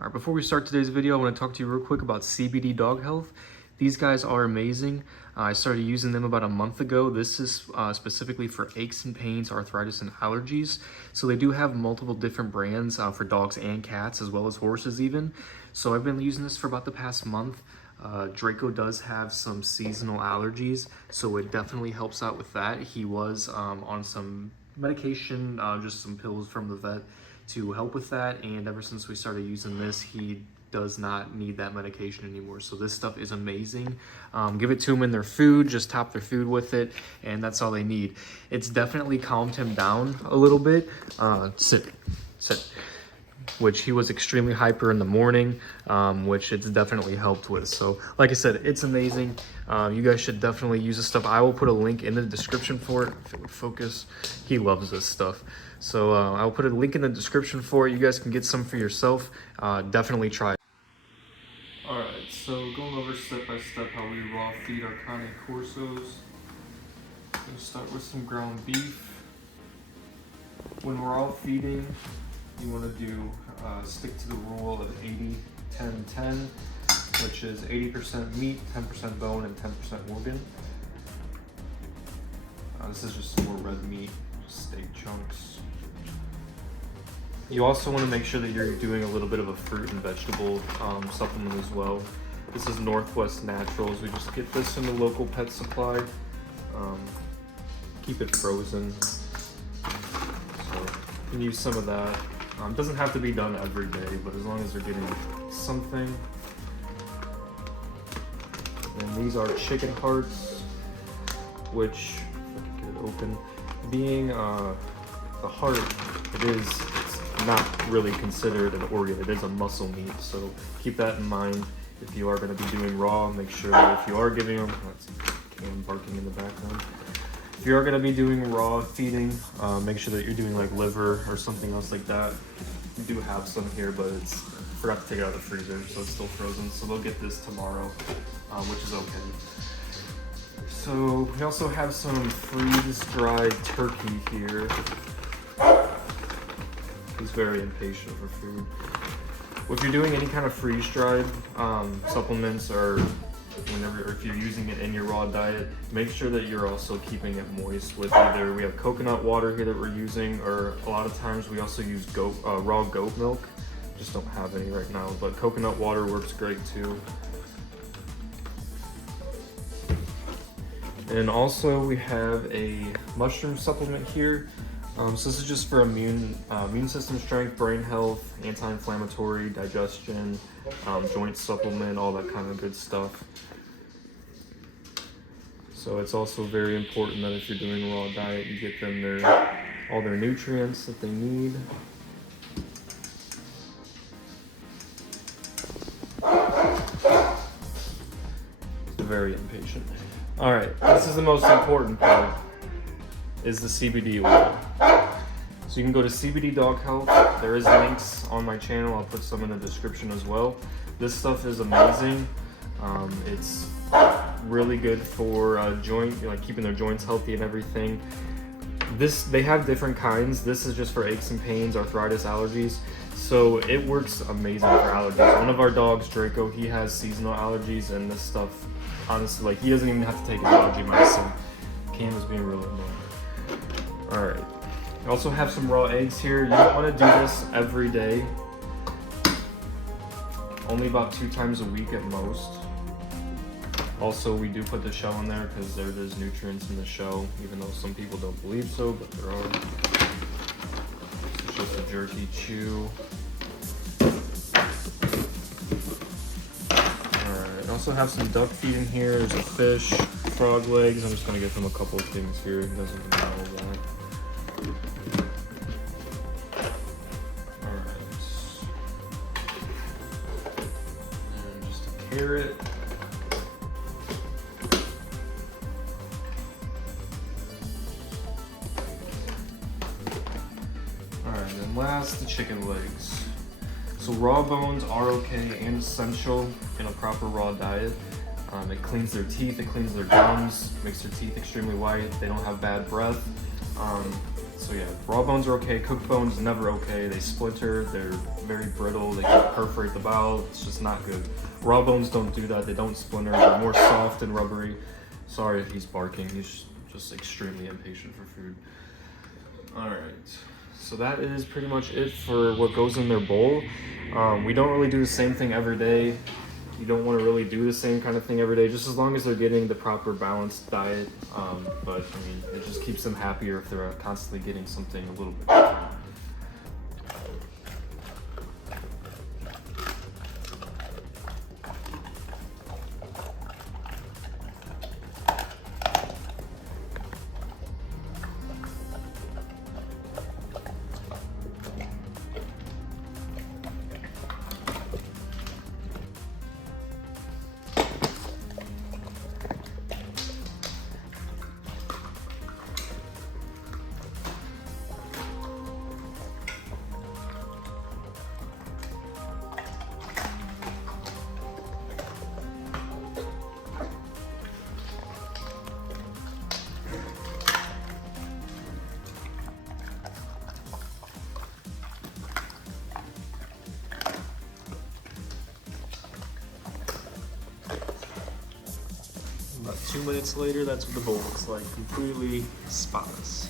All right, before we start today's video, I want to talk to you real quick about CBD Dog Health. These guys are amazing. I started using them about a month ago. This is specifically for aches and pains, arthritis, and allergies. So they do have multiple different brands for dogs and cats, as well as horses even. So I've been using this for about the past month. Draco does have some seasonal allergies, so it definitely helps out with that. He was on some medication, just some pills from the vet to help with that, and ever since we started using this, he does not need that medication anymore. So this stuff is amazing. Give it to them in their food, just top their food with it, and that's all they need. It's definitely calmed him down a little bit. Sit. Which he was extremely hyper in the morning, which it's definitely helped with. So like I said, it's amazing. You guys should definitely use this stuff. I will put a link in the description for it, if it would focus. He loves this stuff. So I'll put a link in the description for it. You guys can get some for yourself. Definitely try it. All right, so going over step by step how we raw feed our Cane Corsos. We'll start with some ground beef. When raw feeding, you want to do stick to the rule of 80-10-10, which is 80% meat, 10% bone, and 10% organ. This is just more red meat, steak chunks. You also want to make sure that you're doing a little bit of a fruit and vegetable supplement as well. This is Northwest Naturals. We just get this from the local pet supply. Keep it frozen. So you can use some of that. It doesn't have to be done every day, but as long as they're getting something. And these are chicken hearts, which, if I can get it open, being the heart, it's not really considered an organ. It is a muscle meat, so keep that in mind if you are going to be doing raw. Make sure that if you are giving them, that's Cam barking in the background. If you are going to be doing raw feeding, make sure that you're doing like liver or something else like that. We do have some here, but I forgot to take it out of the freezer, so it's still frozen. So they'll get this tomorrow, which is okay. So we also have some freeze-dried turkey here. He's very impatient for food. Well, if you're doing any kind of freeze-dried supplements or if you're using it in your raw diet, make sure that you're also keeping it moist with either, we have coconut water here that we're using, or a lot of times we also use raw goat milk. Just don't have any right now, but coconut water works great too. And also we have a mushroom supplement here. So this is just for immune system strength, brain health, anti-inflammatory, digestion, joint supplement, all that kind of good stuff. So it's also very important that if you're doing a raw diet, you get them all their nutrients that they need. They're very impatient. All right, this is the most important part, is the CBD oil. So you can go to CBD Dog Health. There is links on my channel. I'll put some in the description as well. This stuff is amazing. It's really good for keeping their joints healthy and everything. They have different kinds. This is just for aches and pains, arthritis, allergies. So it works amazing for allergies. One of our dogs, Draco, he has seasonal allergies, and this stuff, honestly, he doesn't even have to take his allergy medicine. Cam is being really annoying. All right. I also have some raw eggs here. You don't want to do this every day. Only about 2 times a week at most. Also, we do put the shell in there because there is nutrients in the shell, even though some people don't believe so, but there are. It's just a jerky chew. Alright, I also have some duck feed in here. There's a fish, frog legs. I'm just going to get them a couple of things here. He doesn't even know all that. Carrot. Alright, then last, the chicken legs. So raw bones are okay and essential in a proper raw diet. It cleans their teeth, it cleans their gums, makes their teeth extremely white. They don't have bad breath. So yeah, raw bones are okay. Cooked bones, never okay. They splinter, they're very brittle, they can perforate the bowel. It's just not good. Raw bones don't do that. They don't splinter. They're more soft and rubbery. Sorry if he's barking. He's just extremely impatient for food. All right. So that is pretty much it for what goes in their bowl. We don't really do the same thing every day. You don't want to really do the same kind of thing every day, just as long as they're getting the proper balanced diet. But I mean, it just keeps them happier if they're constantly getting something a little bit different. About 2 minutes later, that's what the bowl looks like, completely spotless.